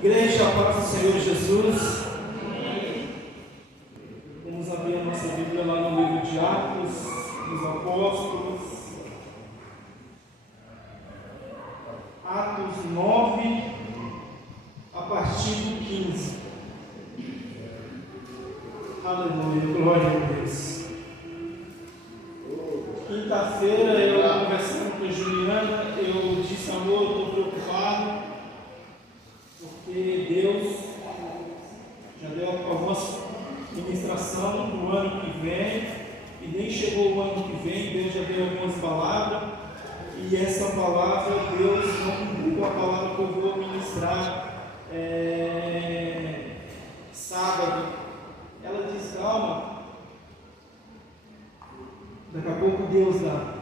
Igreja, a paz do Senhor Jesus. Vamos abrir a nossa Bíblia lá no livro de Atos dos Apóstolos. Atos 9, a partir do 15. Aleluia, glória a Deus. Quinta-feira, eu conversando com a Juliana, eu disse: amor, eu estou preocupado, porque Deus já deu algumas ministração no ano que vem, e nem chegou o ano que vem, Deus já deu algumas palavras, e essa palavra, Deus não cumpriu a palavra que eu vou ministrar sábado. Ela diz: calma, daqui a pouco Deus dá.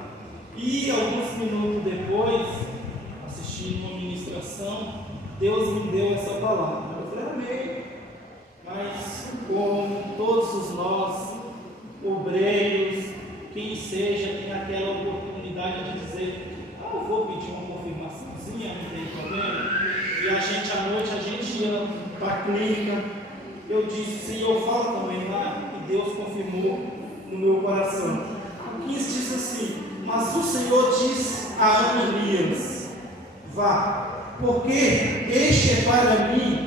E alguns minutos depois, assistindo uma ministração, Deus me deu essa palavra. Eu falei: amém. Mas como todos nós, obreiros, quem seja, tem aquela oportunidade de dizer: eu vou pedir uma confirmaçãozinha, não tem problema. E a gente, à noite, a gente ia para a clínica. Eu disse: Senhor, fala também lá. E Deus confirmou no meu coração. O 15 diz assim: mas o Senhor diz a Ananias: vá, porque este é para mim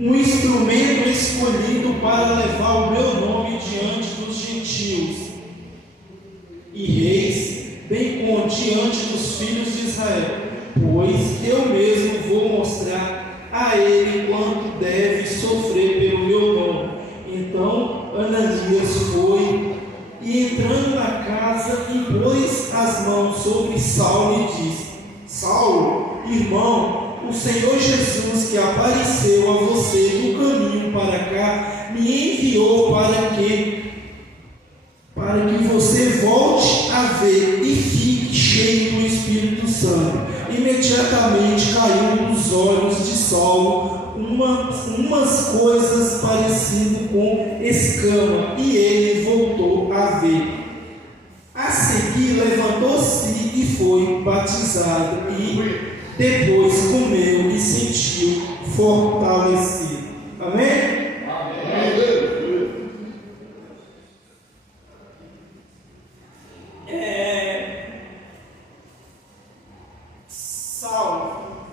um instrumento escolhido para levar o meu nome diante dos gentios e reis, bem como diante dos filhos de Israel, pois eu mesmo vou mostrar a ele quanto deve sofrer pelo meu nome. Então Ananias foi e, entrando na casa, impôs as mãos sobre Saulo e disse: Saulo, irmão, o Senhor Jesus, que apareceu a você no caminho para cá, me enviou para que você volte a ver e fique cheio do Espírito Santo. Imediatamente caiu nos olhos de Saulo umas coisas parecidas com escama, e ele voltou a ver. A seguir levantou-se e foi batizado, e depois comeu e sentiu fortalecido. Amém? Amém. Saulo,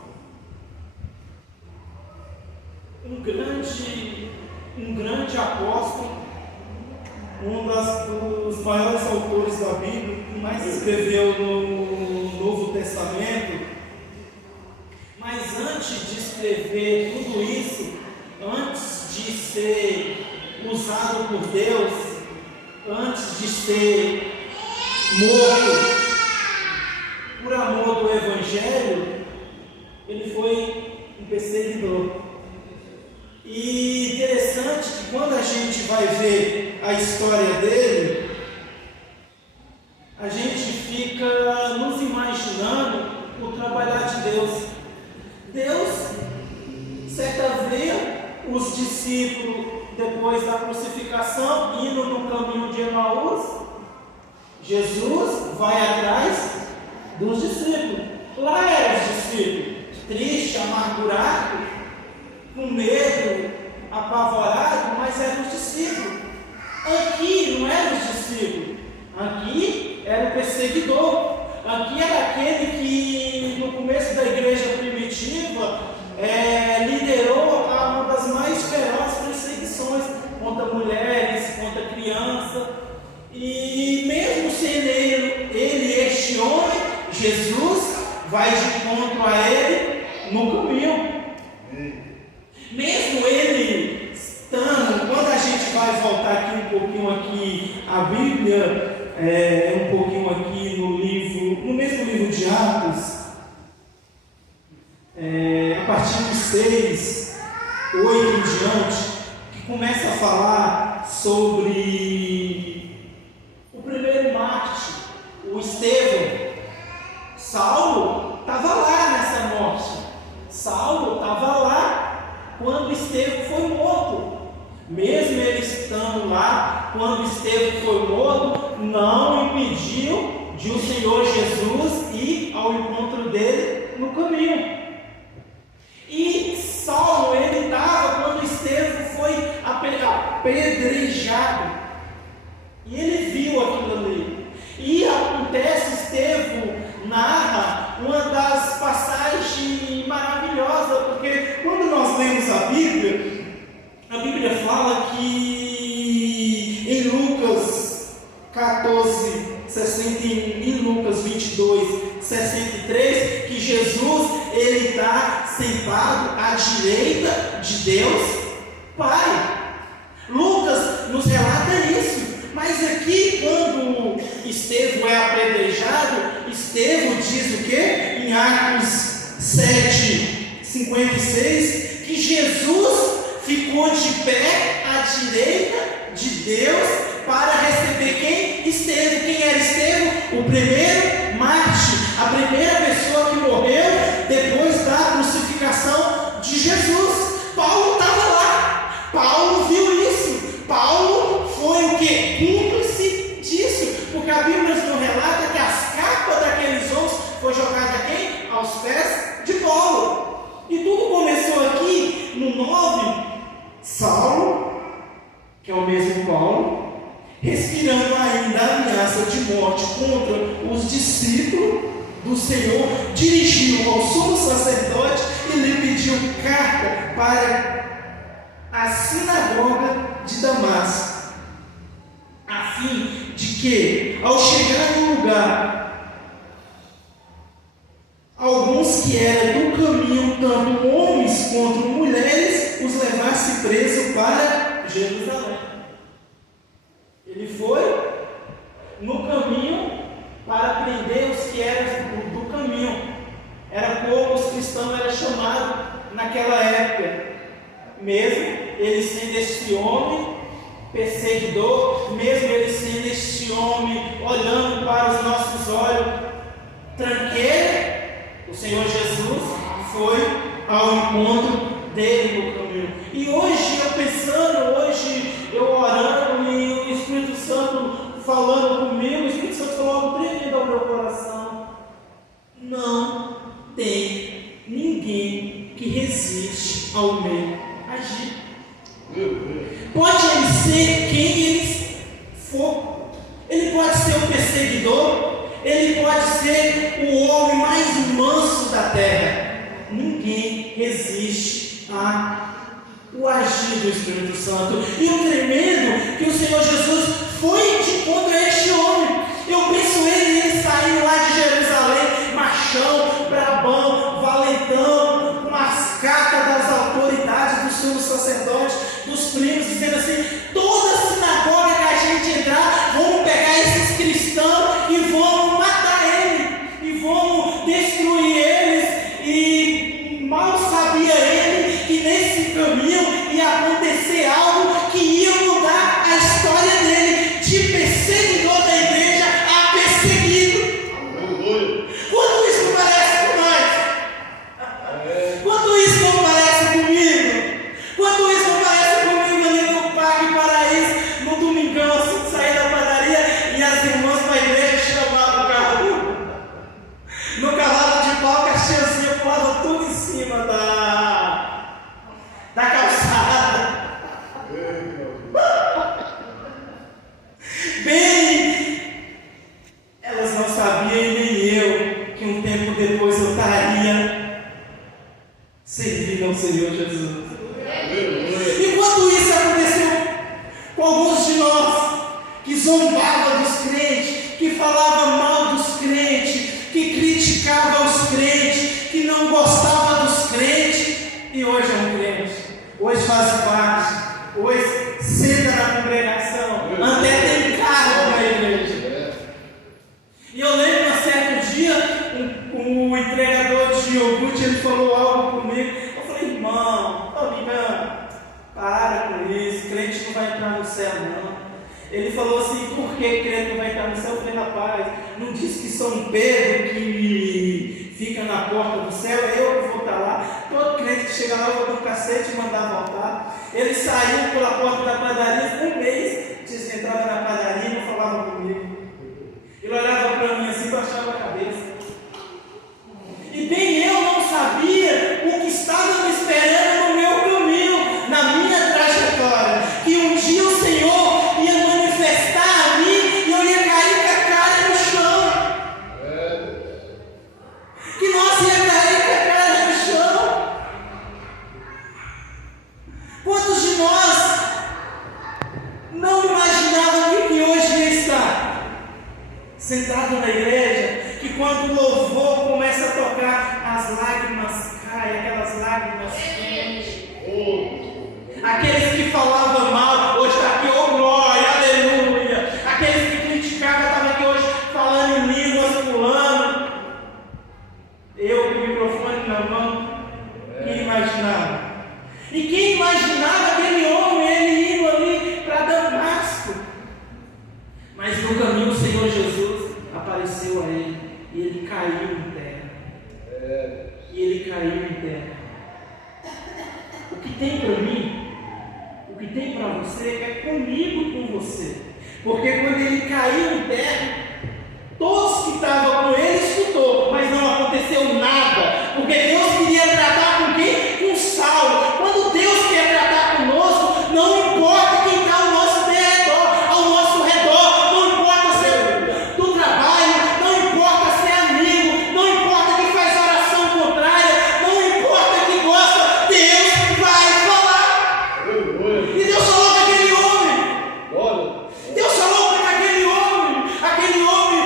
um grande apóstolo, dos maiores autores da Bíblia, que mais escreveu no Novo Testamento. Mas antes de escrever tudo isso, antes de ser usado por Deus, antes de ser morto por amor do Evangelho, ele foi um perseguidor. E interessante que quando a gente vai ver a história dele, a gente fica nos imaginando o trabalhar de Deus. Deus, certa vez, os discípulos, depois da crucificação, indo no caminho de Emaús, Jesus vai atrás dos discípulos. Lá eram os discípulos, tristes, amargurados, com medo, apavorados, mas eram os discípulos. Aqui não eram os discípulos, aqui era o perseguidor. Aqui era aquele que no começo da igreja primitiva liderou uma das mais ferozes perseguições contra mulheres, contra crianças. E mesmo sendo ele este homem, Jesus vai de encontro a ele no caminho. Mesmo ele estando, quando a gente vai voltar aqui um pouquinho aqui, a Bíblia, um pouquinho aqui no mesmo livro de Atos, a partir do 6, 8 em diante, que começa a falar sobre o primeiro mártir, o Estevão. Saulo estava lá nessa morte. Saulo estava lá quando Estevão foi morto. Mesmo ele estando lá, quando Estevão foi morto, não impediu de o Senhor Jesus ir ao encontro dele no caminho. E apedrejado. E ele viu aquilo ali. E acontece, Estevão narra uma das passagens maravilhosas, porque quando nós lemos a Bíblia fala que em Lucas 14:61, em Lucas 22:63, que Jesus ele está sentado à direita de Deus Pai. Lucas nos relata isso. Mas aqui, quando Estevão é apedrejado, Estevão diz o quê? Em Atos 7:56, que Jesus ficou de pé à direita de Deus para receber quem? Estevão. Quem era Estevão? O primeiro mártir, a primeira pessoa que morreu depois da crucificação de Jesus. Paulo estava lá, Paulo viu isso, Paulo foi o que? Cúmplice disso, porque a Bíblia nos relata que as capas daqueles homens foi jogada a quem? Aos pés de Paulo. E tudo começou aqui no 9, Saulo, que é o mesmo Paulo, respirando ainda a ameaça de morte contra os discípulos do Senhor, dirigiu ao sumo sacerdote e lhe pediu carta para a sinagoga de Damasco, a fim de que, ao chegar no lugar, alguns que eram do caminho, tanto homens quanto mulheres, os levasse preso para Jerusalém. Ele foi no caminho para prender os que eram do caminho. Era como os cristãos eram chamados naquela época. Mesmo ele sendo este homem perseguidor, mesmo ele sendo este homem olhando para os nossos olhos tranqueira, o Senhor Jesus foi ao encontro dele no caminho. E hoje eu pensando, hoje eu orando e o Espírito Santo falando comigo, o Espírito Santo falou algo tremendo ao meu coração. Não tem ninguém que resiste ao meu agir. Pode ele ser quem ele for. Ele pode ser o perseguidor, ele pode ser o homem mais manso da terra. Ninguém resiste ao agir do Espírito Santo. E o tremendo que o Senhor Jesus foi de encontro a este homem. Eu penso ele saindo lá de Jerusalém, machão, brabão, valentão, com as cartas das autoridades, dos sumos sacerdotes, dos primos, dizendo assim: toda sinagoga que a gente entrar, vamos pegar esses cristãos e vamos matar eles, e vamos destruir eles. E mal sabia ele que nesse caminho ia acontecer algo que ia mudar a história dele, de perseguidor da igreja a perseguido. Quando isso não parece com nós? Quando isso não parece comigo? Quando isso não parece comigo ali no Parque Paraíso, no domingão, assim, de sair da padaria e as irmãs para a igreja chamavam o carro no cavalo de pau, que as tiazinhas pulavam tudo em cima da calçada. Bem, elas não sabiam e nem eu que um tempo depois eu estaria servindo ao Senhor Jesus. E quando isso aconteceu com alguns de nós, que zombavam dos crentes, que falavam mal dos crentes, que criticavam os crentes, que não gostavam dos crentes, e hoje é um crente, hoje faz parte, hoje senta na congregação, até tem cargo na igreja. E eu lembro, um certo dia, o entregador de iogurte, ele falou algo comigo. Eu falei: irmão, tô brincando, para com isso, crente não vai entrar no céu não. Ele falou assim: por que crente não vai entrar no céu? Eu falei: rapaz, não diz que São Pedro que fica na porta do céu, eu que vou estar lá. Todo crente que chega lá, eu vou dar um cacete e mandar voltar. Ele saiu pela porta da padaria, um mês, disse que entrava na padaria e não falava comigo. Ele olhava para mim assim, baixava a cabeça. E bem eu não sabia o que estava me esperando no meu caminho, na minha trajetória. Que um dia lágrimas quentes. Aqueles que falavam mal, hoje está aqui, oh glória, aleluia. Aqueles que criticavam, estavam aqui hoje falando em línguas, pulando. Eu com o microfone na mão, quem imaginava? E quem imaginava aquele homem, ele indo ali para Damasco? Mas no caminho o Senhor Jesus apareceu a ele, e ele caiu em terra. E ele caiu em terra. O que tem para mim, o que tem para você é comigo e com você. Porque quando ele caiu em terra, todos que estavam com ele escutou, mas não aconteceu nada. Porque Deus queria tratar com quem? Com Saulo. Quando Deus quer tratar conosco, não importa quem está ao nosso redor, não importa se é do trabalho, não importa se é amigo, não importa quem faz oração contrária, não importa quem gosta, Deus vai falar. E Deus falou com aquele homem. Deus falou com aquele homem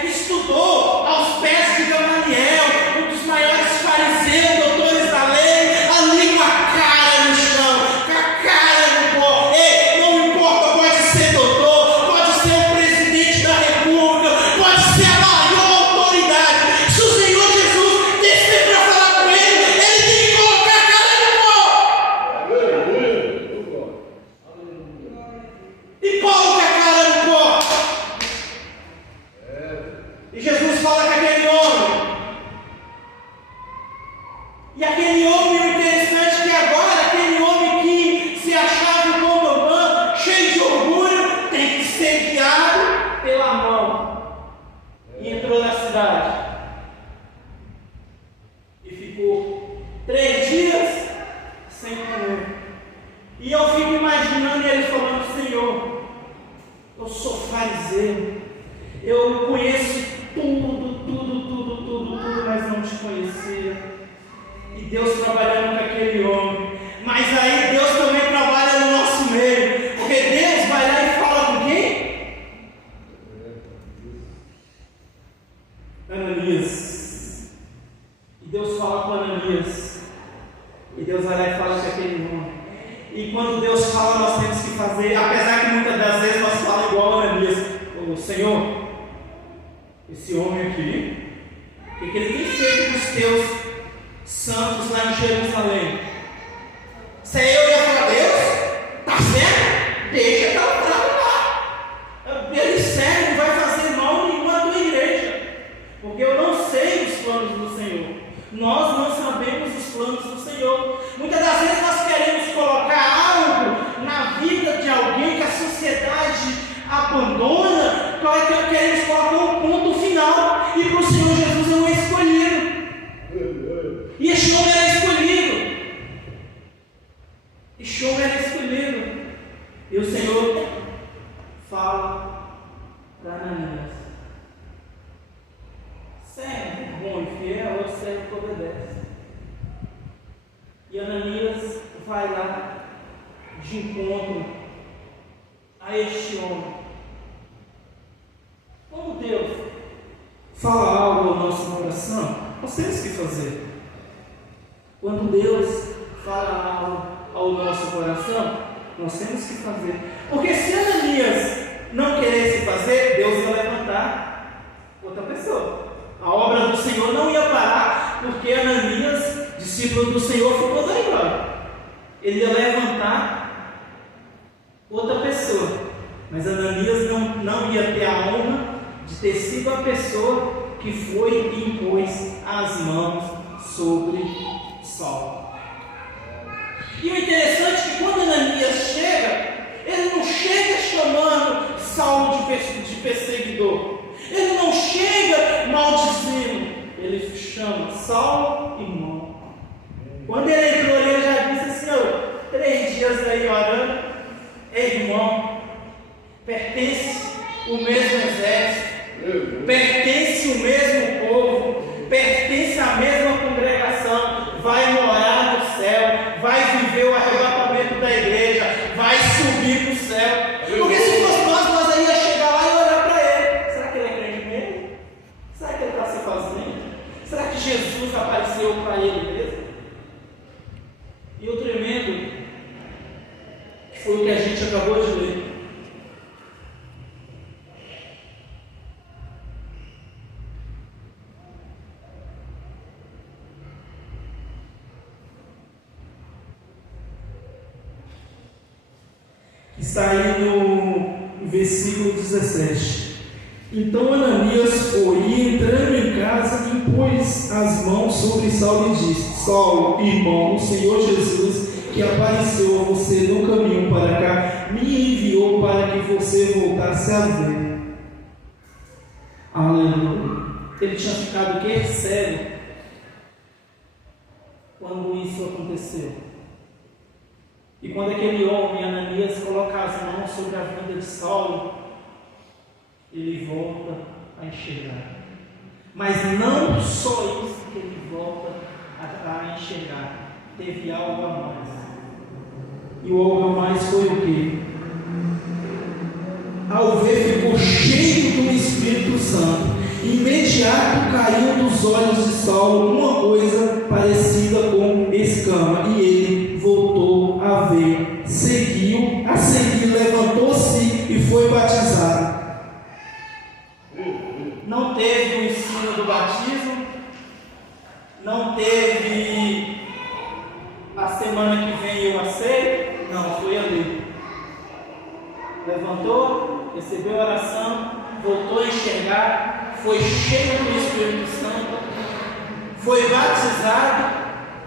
que estudou aos pés de Gamaliel, um dos maiores fariseus, doutores da lei, ali com a cara no chão, com a cara no pó. Ei, não importa, pode ser doutor, pode ser o presidente da república, pode ser a maior autoridade. Se o Senhor Jesus descer para falar com ele, ele tem que colocar a cara no pó. E Paulo com a cara no pó. E Jesus fala com aquele homem. E aquele homem, o interessante é que agora, aquele homem que se achava um bambambam, cheio de orgulho, tem que ser guiado pela mão. E entrou na cidade. E ficou 3 dias sem comer. E eu fico imaginando ele falando: Senhor, eu sou fariseu, eu conheço tudo, mas não te conhecia. E Deus trabalhando com aquele homem. Mas aí Deus também trabalha no nosso meio. Porque Deus vai lá e fala com quem? Ananias. E Deus fala com Ananias. E Deus vai lá e fala com aquele homem. E quando Deus fala, nós temos que fazer. Apesar que muitas das vezes nós falamos igual a Ananias: o Senhor, esse homem aqui, o que ele tem feito com os teus santos lá em Jerusalém? Se eu ia falar: Deus, tá certo? Deixa aquela palavra lá. Ele serve, não vai fazer mal nenhuma à tua igreja. Porque eu não sei os planos do Senhor. Nós não sabemos os planos do Senhor. Muitas das vezes nós queremos colocar algo na vida de alguém que a sociedade abandona, queremos colocar um ponto final. E para o Senhor Jesus é um escolhido. E este homem era escolhido. Este homem era escolhido. E o Senhor fala para Ananias: servo bom e fiel é o servo que obedece. E Ananias vai lá de encontro a este homem. Como Deus fala algo ao nosso coração, nós temos que fazer. Quando Deus fala algo ao nosso coração, nós temos que fazer. Porque se Ananias não queresse fazer, Deus ia levantar outra pessoa. A obra do Senhor não ia parar, porque Ananias, discípulo do Senhor, ficou da glória. Ele ia levantar outra pessoa. Mas Ananias não ia ter a honra de ter sido a pessoa que foi e impôs as mãos sobre Saulo. E o interessante é que quando Ananias chega, ele não chega chamando Saulo de perseguidor. Ele não chega maldizendo. Ele chama Saulo irmão. Quando ele entrou ali, ele já disse assim: 3 dias aí orando, irmão, pertence o mesmo exército, pertence o mesmo povo, pertence à mesma congregação, vai morar no céu, vai viver o arrebatamento da igreja, vai subir para o céu. Porque se fosse nós aí ia chegar lá e olhar para ele: será que ele é crente mesmo? Será que ele está se fazendo? Será que Jesus apareceu para ele mesmo? Está aí no versículo 17. Então Ananias foi e, entrando em casa, impôs as mãos sobre Saulo e disse: Saulo, irmão, o Senhor Jesus, que apareceu a você no caminho para cá, me enviou para que você voltasse a ver. Aleluia. Ele tinha ficado cego quando isso aconteceu. E quando aquele homem, Ananias, coloca as mãos sobre a vida de Saulo, ele volta a enxergar. Mas não só isso que ele volta a enxergar. Teve algo a mais. E o algo a mais foi o quê? Ao ver, ficou cheio do Espírito Santo. Imediato caiu dos olhos de Saulo uma coisa parecida com escama, e ele voltou a ver. Seguiu, a seguir levantou-se e foi batizado. Não teve o ensino do batismo, não teve a semana que vem eu aceito, não, foi ali. Levantou, recebeu a oração, voltou a enxergar, foi cheio do Espírito Santo, foi batizado,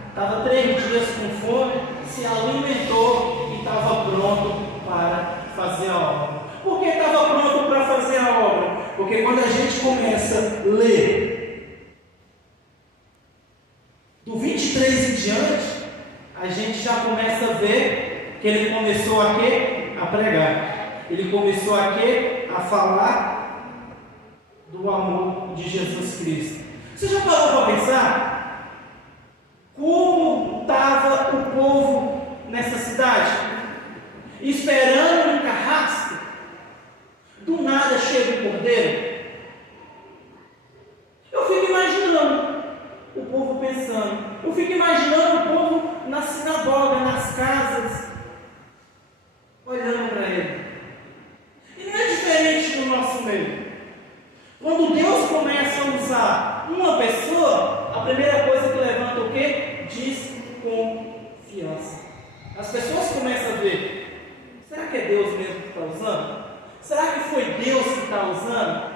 estava 3 dias com fome, se alimentou e estava pronto para fazer a obra. Por que estava pronto para fazer a obra? Porque quando a gente começa a ler do 23 em diante, a gente já começa a ver que ele começou a quê? A pregar. Ele começou a quê? A falar do amor de Jesus Cristo. Você já parou para pensar como estava o povo nessa cidade? Esperando um carrasco. Do nada chega o cordeiro. Eu fico imaginando o povo pensando. Eu fico imaginando o povo na sinagoga, nas casas, olhando para ele. E não é diferente do nosso meio. Quando Deus começa a usar uma pessoa, a primeira coisa que levanta o quê? Diz confiança. As pessoas começam a ver: será que é Deus mesmo que está usando? Será que foi Deus que está usando?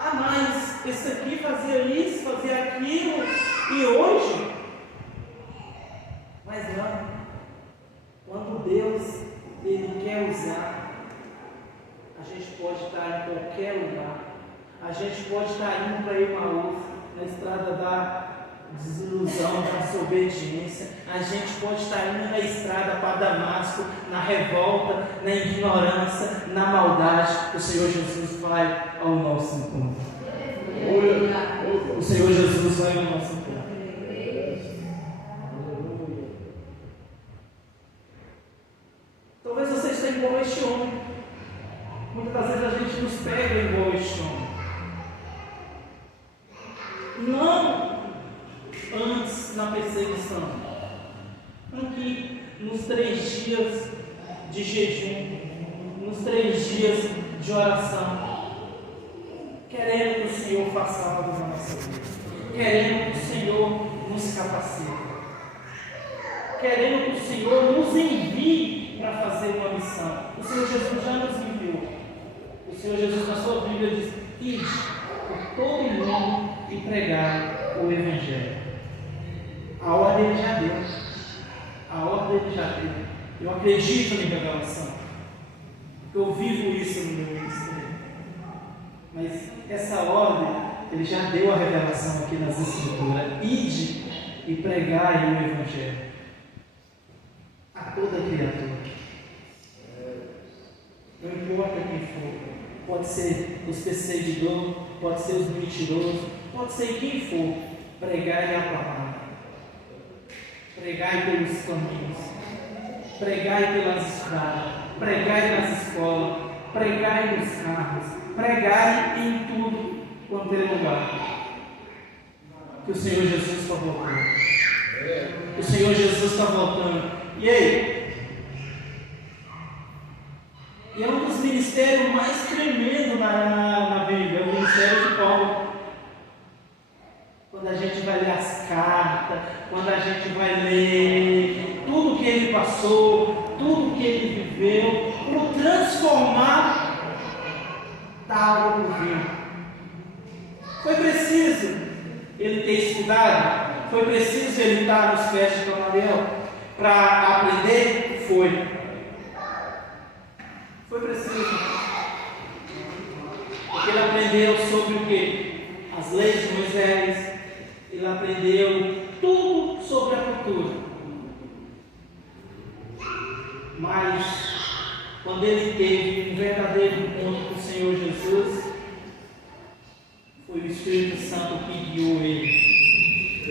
Ah, mas esse aqui fazia isso, fazia aquilo, e hoje? Mas não. Quando Deus Ele quer usar, a gente pode estar em qualquer lugar. A gente pode estar indo para Emaús, na estrada da desilusão, da desobediência. A gente pode estar indo na estrada para Damasco, na revolta, na ignorância, na maldade. O Senhor Jesus vai ao nosso encontro. O Senhor Jesus vai ao nosso encontro. Talvez você esteja igual este homem. Muitas das vezes a gente nos pega igual este homem. Não antes na perseguição, aqui nos 3 dias de jejum, nos 3 dias de oração, querendo que o Senhor faça algo na nossa vida, querendo que o Senhor nos capacite, querendo que o Senhor nos envie para fazer uma missão. O Senhor Jesus já nos enviou. O Senhor Jesus na sua Bíblia diz: ide por todo o mundo e pregai o Evangelho. A ordem ele já deu. A ordem ele já deu. Eu acredito em revelação. Eu vivo isso no meu ministério. Mas essa ordem, ele já deu a revelação aqui nas Escrituras. Ide e pregai o Evangelho a toda criatura. Não importa quem for. Pode ser os perseguidores, pode ser os mentirosos, pode ser quem for. Pregai a palavra. Pregai pelos caminhos, pregai pelas estradas, pregai nas escolas, pregai nos carros, pregai em tudo quanto é lugar. Que o Senhor Jesus está voltando. O Senhor Jesus está voltando. E aí? E é um dos ministérios mais tremendos na Bíblia, o ministério de Paulo. Quando a gente vai ler as cartas, quando a gente vai ler tudo que ele passou, tudo que ele viveu, para transformar da água para o vinho. Foi preciso ele ter estudado? Foi preciso ele estar nos pés de Gamaliel para aprender? Foi preciso. Porque ele aprendeu sobre o quê? As leis de Moisés. Ele aprendeu tudo sobre a cultura. Mas, quando ele teve um verdadeiro encontro com o Senhor Jesus, foi o Espírito Santo que guiou ele.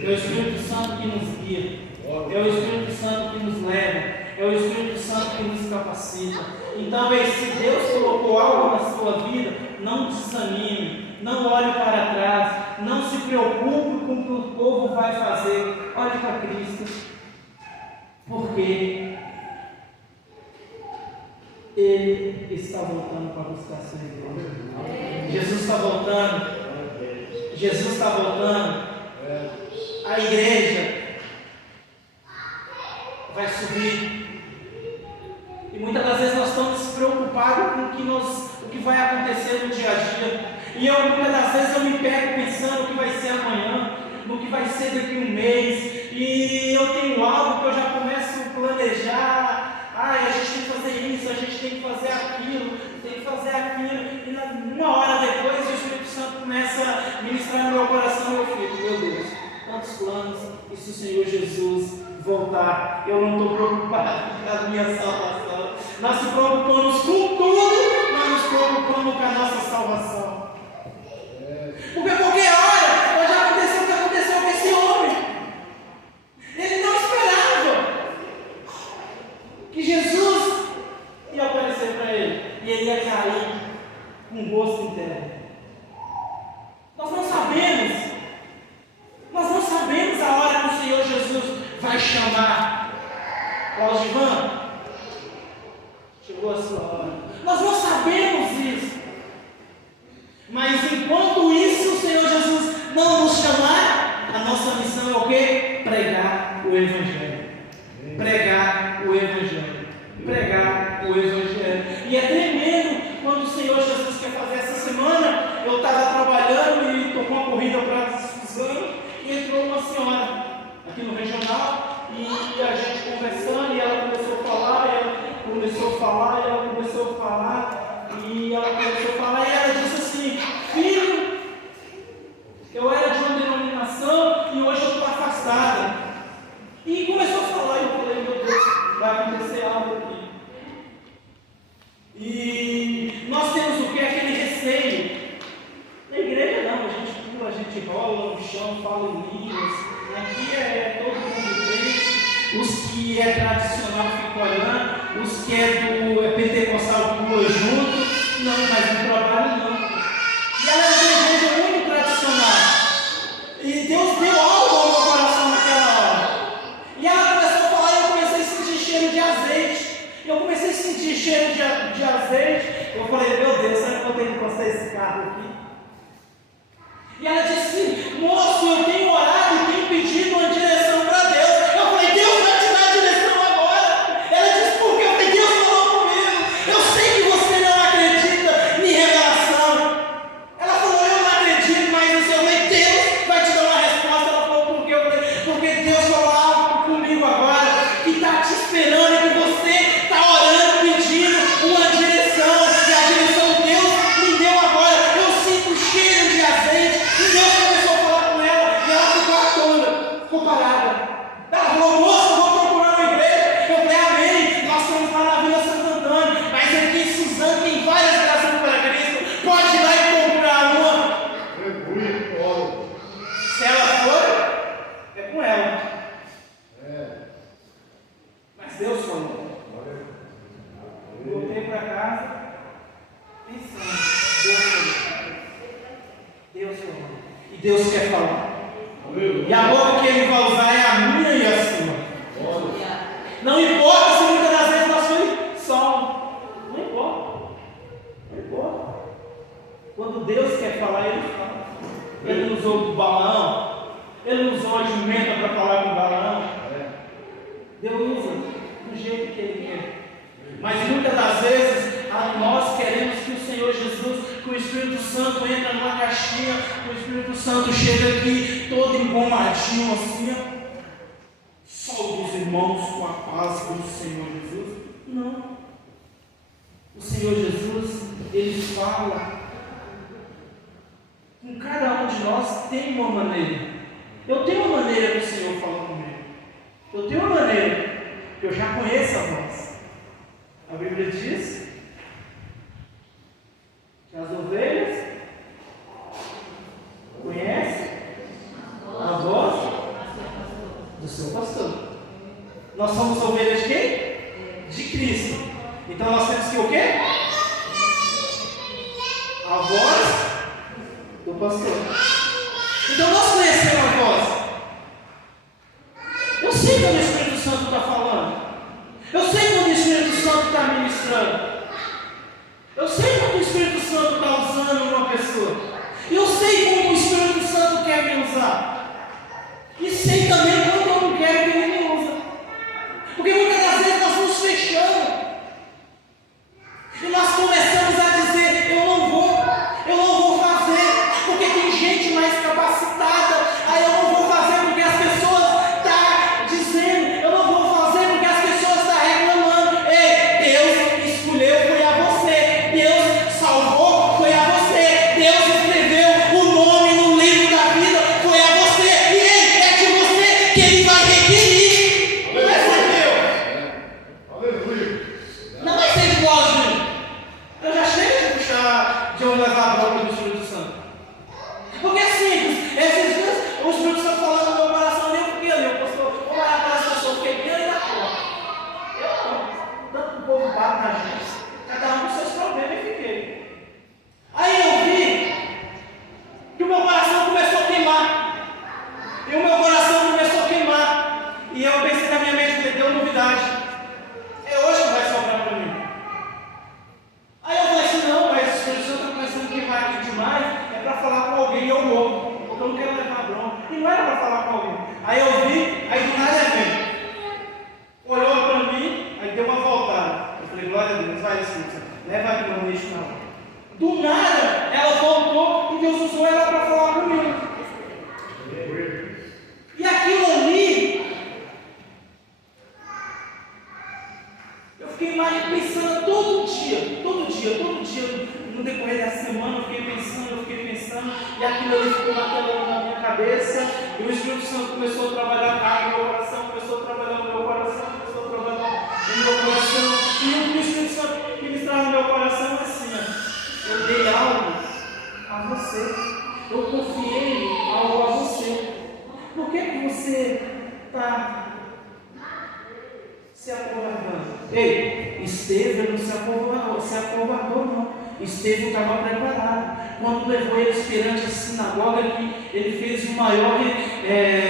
É o Espírito Santo que nos guia. É o Espírito Santo que nos leva. É o Espírito Santo que nos capacita. Então, se Deus colocou algo na sua vida, não desanime, não olhe para trás, não se preocupe com o que o povo vai fazer. Olhe para Cristo, porque Ele está voltando para buscar a sua igreja. Jesus está voltando. Jesus está voltando. A igreja vai subir. E muitas das vezes nós estamos preocupados com o que vai acontecer no dia a dia. E muitas das vezes eu me pego pensando o que vai ser amanhã, no que vai ser daqui a um mês. E eu tenho algo que eu já começo a planejar. A gente tem que fazer isso, a gente tem que fazer aquilo, tem que fazer aquilo. E uma hora depois o Espírito Santo começa a ministrar no meu coração e eu fico, meu Deus, quantos planos, e se o Senhor Jesus voltar, eu não estou preocupado com a minha salvação. Nós nos preocupamos com tudo, nós nos preocupamos com a nossa salvação. Porque qualquer hora já aconteceu o que aconteceu com esse homem. Ele não esperava que Jesus ia aparecer para ele e ele ia cair com o rosto em terra. Nós não sabemos a hora que o Senhor Jesus vai chamar. Cláudio, chegou a sua hora. Nós não sabemos isso. Mas enquanto isso, o Senhor Jesus não nos chamar, a nossa missão é o quê? Pregar o Evangelho. Pregar o Evangelho. Pregar o Evangelho. E é tremendo quando o Senhor Jesus quer fazer essa semana. Eu estava trabalhando e tomou uma corrida para Suzano e entrou uma senhora aqui no regional e a gente conversando e ela começou a falar, e ela começou a falar e ela disse assim: filho, eu era de uma denominação e hoje eu estou afastada. E começou a falar e eu falei: meu Deus, vai acontecer algo aqui. E nós temos o que? Aquele receio. Na igreja não, a gente pula, a gente rola no chão, fala em línguas. Aqui todo mundo crente. Os que é tradicional ficam olhando, os que é pentecostal pula junto. Não, mas no trabalho não. E ela é uma igreja muito tradicional. E Deus deu algo ao meu coração naquela hora. E ela começou a falar e eu comecei a sentir cheiro de azeite. Eu comecei a sentir cheiro de azeite. Eu falei: meu Deus, será que eu tenho que encostar esse carro aqui? E ela disse: moço, eu tenho orado e tenho pedido uma direção para Deus. Eu falei: Deus vai te dar a direção agora. Ela disse: por quê? Eu falei: Deus falou Mas muitas das vezes nós queremos que o Senhor Jesus, que o Espírito Santo entra numa caixinha, que o Espírito Santo chega aqui todo engomadinho assim, salve os irmãos com a paz do Senhor Jesus. Não. O Senhor Jesus, Ele fala com cada um de nós, tem uma maneira. Eu tenho uma maneira do Senhor falar comigo. Eu tenho uma maneira, que eu já conheço a voz. A Bíblia diz que as ovelhas conhecem a voz do seu pastor. Nós somos ovelhas de quem? De Cristo. Então nós temos que o quê? A voz do pastor. Então nós conhecemos a voz. Eu sei quando o Espírito Santo está falando. Eu sei quando o Espírito Santo está ministrando. Eu sei quando o Espírito Santo está usando uma pessoa. Eu sei como o Espírito Santo quer me usar. E sei também quando eu não quero que Ele me use. Porque muitas das vezes nós nos fechamos. E nós começamos a dizer, eu não vou fazer, porque tem gente mais capacitada. Aí eu não vou fazer porque as pessoas estão dizendo, eu não vou fazer porque as pessoas estão reclamando. Ei, Deus escolheu, foi a você. Deus salvou, foi a você. Deus escreveu o nome no livro da vida, foi a você. E ei, é de você que Ele vai requerir. Não é ser Deus. Aleluia. Não vai ser de nós, gente. Eu já chego de puxar, de eu levar a bronca do Espírito Santo. Porque é simples. Esses dias, o Espírito Santo falando no meu coração, eu fiquei ali, o pastor, vou olhar para as pessoas, fiquei bem ali na porta. Eu não. Tanto que o povo bate na gente. Cada um com seus problemas e fiquei. Aí eu vi que o meu coração começou a queimar. E o meu coração começou a queimar. E eu pensei na minha mente, deu novidade. É hoje que vai sobrar para mim. Aí eu falei assim, não, mas o Espírito Santo está começando a queimar aqui demais, é para falar com alguém e eu morro, porque eu não quero levar bronca. E não era para falar com alguém. Aí eu vi, aí do nada ela veio. Olhou para mim, aí deu uma voltada. Eu falei, glória a Deus, vai Espírito Santo, leva aqui, não deixa não. Do nada, ela voltou e Deus usou ela para falar comigo. E aquilo ali, eu fiquei mais pensando todo dia, no decorrer dessa semana, eu fiquei pensando, e aquilo ali ficou batendo na minha cabeça, e o Espírito Santo começou a trabalhar no meu coração, começou a trabalhar no meu coração, e o que o Espírito Santo ministrava no meu coração é assim, ó, eu dei algo a você, eu confiei algo a você. Por que você está se acovardando? Ei, Estevão não se acovardou não. Estevão estava preparado. Quando levou eles perante a sinagoga, ele fez o maior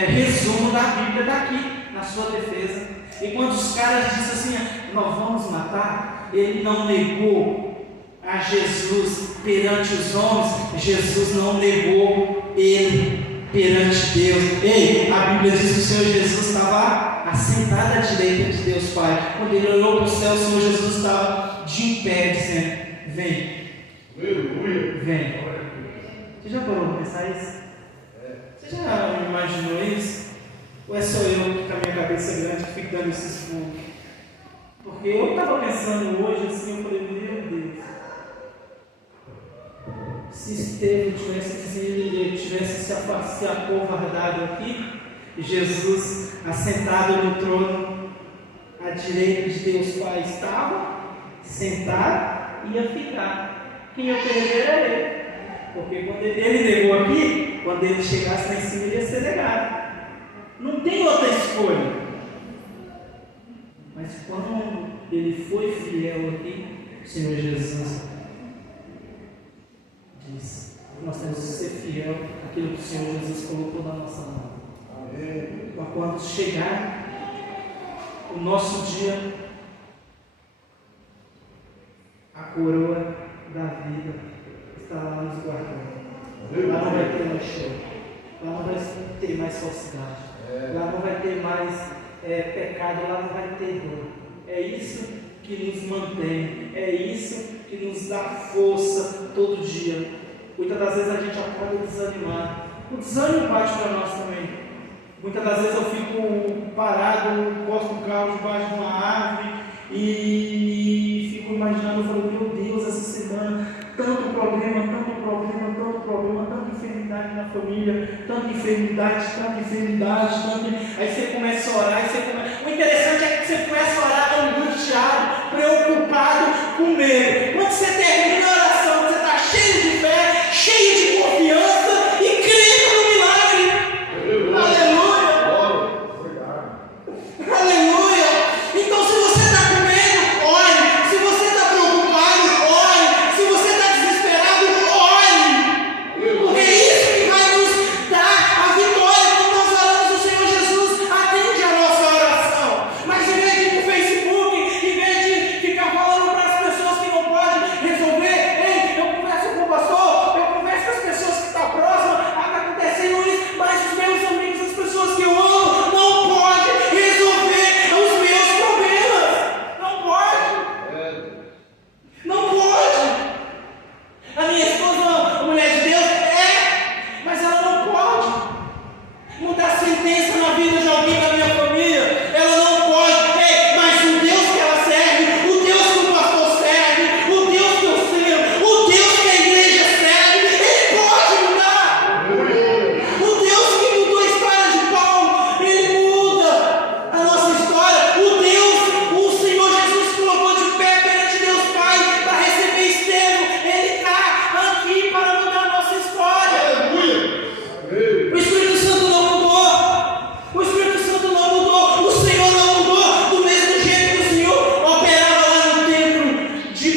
resumo da Bíblia daqui, na sua defesa. E quando os caras disseram assim, nós vamos matar, ele não negou a Jesus perante os homens, Jesus não negou ele perante Deus. Ei, a Bíblia diz que o Senhor Jesus estava assentado à direita de Deus Pai. Quando ele olhou para o céu, o Senhor Jesus estava de pé, dizendo, vem. Vem. Você já parou para pensar isso? Você já imaginou isso? Ou é só eu que com a minha cabeça grande que fico dando esses fungos? Porque eu estava pensando hoje assim, eu falei, meu Deus, se Estevão tivesse se acovardado aqui, Jesus assentado no trono à direita de Deus Pai estava, sentado, ia ficar. Quem ia perder era ele. Porque quando ele negou aqui, quando ele chegasse lá em cima, ele ia ser negado. Não tem outra escolha. Mas quando ele foi fiel aqui, o Senhor Jesus disse: nós temos que ser fiel àquilo que o Senhor Jesus colocou na nossa mão. Para quando chegar o nosso dia, a coroa da vida está lá nos guardando. Lá não vai ter mais choro, lá não vai ter mais falsidade, lá não vai ter mais pecado, lá não vai ter dor. É isso que nos mantém, é isso que nos dá força todo dia. Muitas das vezes a gente acorda desanimado, o desânimo bate para nós também. Muitas das vezes eu fico parado, encosto o carro debaixo de uma árvore e fico imaginando, eu falo, meu Deus, essa semana, tanto problema, tanta enfermidade na família, tanta enfermidade. Aí você começa a orar, o interessante é que você começa a orar angustiado, preocupado, com medo. Quando você termina a oração, você está cheio de fé, cheio de confiança e crendo no milagre. Aleluia! Aleluia! Então, se você está com medo, ore. Se você está preocupado, ore. Se você está desesperado, ore. Porque é isso que vai nos dar a vitória. Quando nós oramos, o Senhor Jesus atende a nossa oração. Mas em vez de ir no Facebook, em vez de ficar falando para as pessoas que não podem resolver, ei, eu converso com o pastor, eu converso com as pessoas que estão próximas, está acontecendo isso, mas os meus amigos, as pessoas que eu amo, não podem resolver os meus problemas. Não pode. Não pode. A minha esposa, uma mulher de Deus, mas ela não pode mudar a sentença na vida de alguém da minha família. Ela não pode. Mas o Deus que ela serve, o Deus que o pastor serve, o Deus que eu sirvo, o Deus que a igreja serve, Ele pode mudar. O Deus que mudou a história de Paulo, Ele muda a nossa história. O Senhor Jesus colocou de pé perante Deus Pai para receber Estevão. Ele está aqui para mudar a nossa história. O Espírito Santo não mudou. O Espírito Santo não mudou. O Senhor não mudou. Do mesmo jeito que o Senhor operava lá no tempo de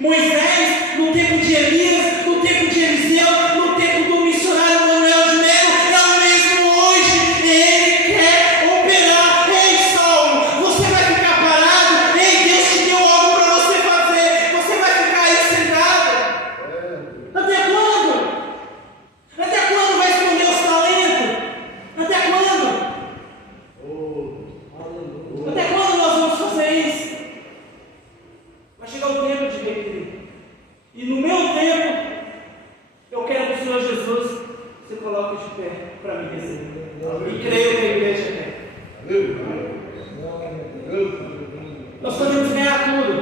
Moisés, no tempo de Elias, no tempo de Eliseu, no tempo do missionário Manuel de Melo, é o mesmo hoje. Ele quer operar. Ei, Saulo, você vai ficar parado? Ei, Deus te deu algo para você fazer. Você vai ficar aí sentado? Até quando? Até quando vai esconder os talentos? Até quando? Até quando nós vamos fazer isso? Vai chegar o tempo de requerer. E no meu tempo, eu quero que o Senhor Jesus se coloque de pé para me receber. E creio que a igreja quer. Nós podemos ganhar tudo.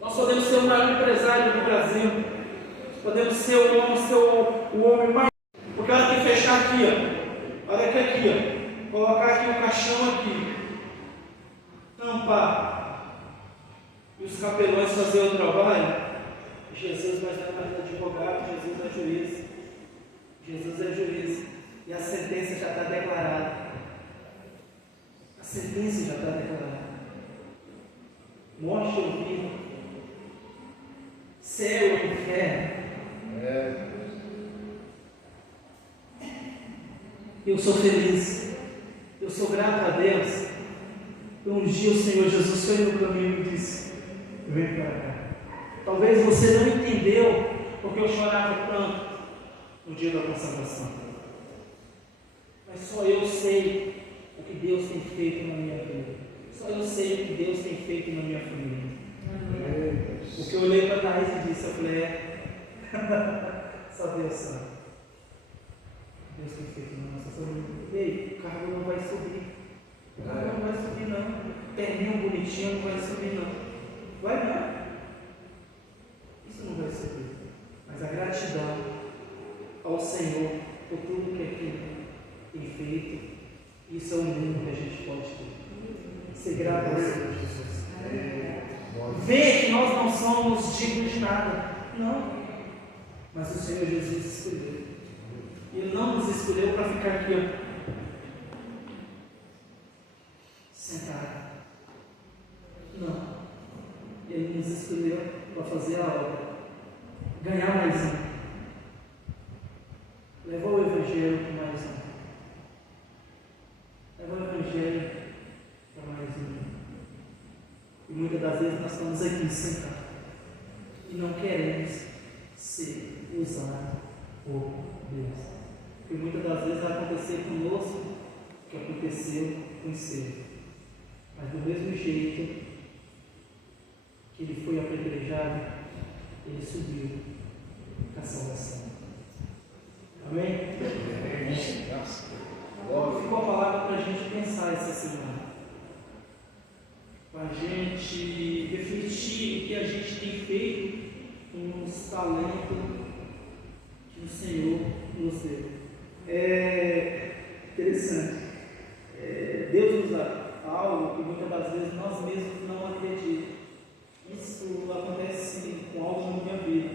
Nós podemos ser o maior empresário do Brasil. Nós podemos ser o homem mais. Porque a hora que fechar aqui, ó. Olha aqui, ó. Colocar aqui o caixão aqui. Tampar. E os capelões fazer o trabalho. Jesus vai estar mais advogado, Jesus é juiz. Jesus é juiz. E a sentença já está declarada. A sentença já está declarada. Morte ou vida. Céu ou inferno. Eu sou feliz. Eu sou grato a Deus. Um dia o Senhor Jesus foi no caminho e disse: vem para cá. Talvez você não entendeu porque eu chorava tanto no dia da consagração. Mas só eu sei o que Deus tem feito na minha vida. Só eu sei o que Deus tem feito na minha família. Porque eu olhei para Thaís e disse, eu falei, só Deus sabe. Deus tem feito na nossa família. Ei, o carro não vai subir. O carro não vai subir não. Terninho bonitinho não vai subir não. Vai não. Isso não vai subir. Mas a gratidão ao Senhor por tudo que Ele tem feito, isso é o mínimo que a gente pode ter. Ser grato ao Senhor Jesus. Ver que nós não somos dignos de nada. Não. Mas o Senhor Jesus escolheu. Ele não nos escolheu para ficar aqui, ó, sentado. Não. Ele nos escolheu para fazer a obra. Ganhar mais um. Levar o Evangelho para mais um. Levar o Evangelho para mais um. E muitas das vezes nós estamos aqui sentados e não queremos ser usados por Deus. E muitas das vezes vai acontecer conosco o que aconteceu com o Estevão. Mas do mesmo jeito que ele foi apedrejado, ele subiu com a salvação. Amém? Ficou a palavra para a gente pensar essa semana, para a gente refletir o que a gente tem feito com os talentos que o Senhor nos deu. É interessante. Deus nos dá algo que muitas das vezes nós mesmos não acreditamos. Isso acontece com algo na minha vida.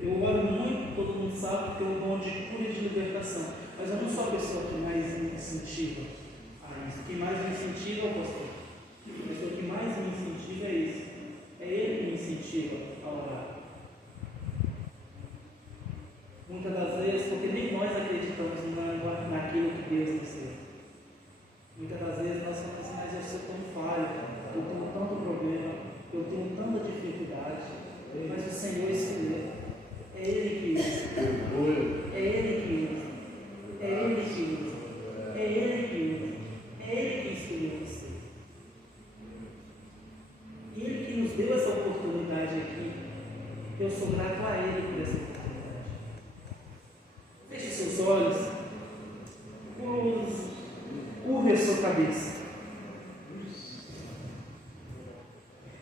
Eu oro muito, todo mundo sabe que eu dou de cura e de libertação, mas eu não sou a pessoa que mais me incentiva a isso. O que mais me incentiva é o pastor. A pessoa que mais me incentiva é isso. É ele que me incentiva a orar. Muitas das vezes, porque nem nós acreditamos naquilo que Deus nos deu. Muitas das vezes nós falamos assim, mas eu sou tão falho, eu tenho tanto problema, eu tenho tanta dificuldade, mas o Senhor escolheu. É Ele que usa. É Ele que usa. É Ele que usa. É Ele que usa. É Ele que escolheu você. E Ele que nos deu essa oportunidade aqui. Eu sou grato a Ele por essa oportunidade. Feche seus olhos. Curve a sua cabeça.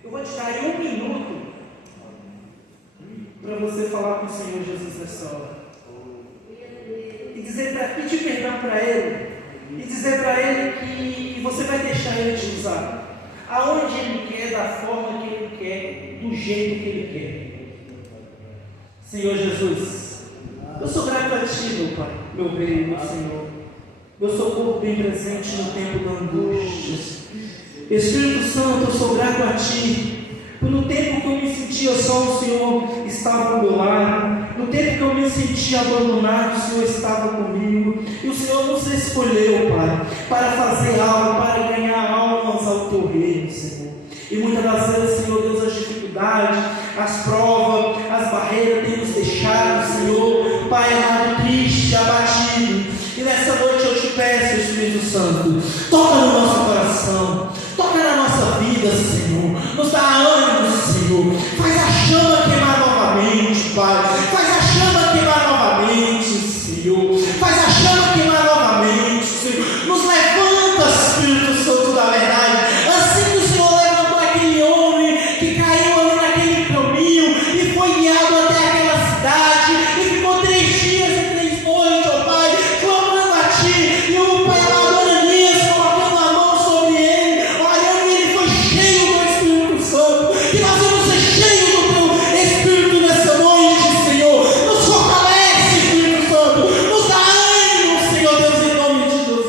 Eu vou te dar aí 1 minuto para você falar com o Senhor Jesus nessa hora. E pedir perdão para Ele. E dizer para Ele que você vai deixar Ele te usar. Aonde Ele quer, da forma que Ele quer, do jeito que Ele quer. Senhor Jesus, eu sou grato a Ti, meu Pai, meu Rei, meu Senhor. Eu sou corpo bem presente no tempo da angústia. Espírito Santo, eu sou grato a Ti. No tempo que eu me sentia só, o Senhor estava ao meu lado. No tempo que eu me sentia abandonado, o Senhor estava comigo. E o Senhor nos escolheu, Pai, para fazer algo, para ganhar almas ao Teu reino, Senhor. E muitas das vezes, Senhor Deus, as dificuldades, as provas, as barreiras têm nos deixado, Senhor, Pai amado, triste, abatido. E nessa noite eu te peço, Espírito Santo, toca no nosso coração, toca na nossa vida, Senhor, nos dá ânimo, Senhor, faz a chama queimar novamente, Pai, faz a chama queimar novamente, Senhor, faz a chama queimar novamente, Senhor, nos levanta, Espírito Santo da verdade, assim que o Senhor levantou aquele homem que caiu ali naquele caminho e foi guiado até aquela cidade e ficou 3 dias e 3 noites, ó Pai, clamando a Ti, e o Pai lá, Ananias, colocando a mão sobre ele, olhando, e ele foi cheio do Espírito Santo. Que nós vamos ser cheios do Teu Espírito nessa noite, Senhor. Nos fortalece, Espírito Santo, nos dá ânimo, Senhor Deus, em nome de Jesus.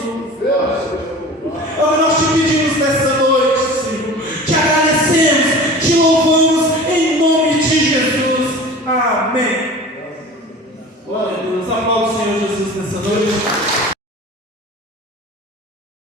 É o que nós te pedimos nessa noite, Senhor. Te agradecemos, te louvamos em nome de Jesus. Amém. Glória a Deus. Aplauda o Senhor Jesus nessa noite.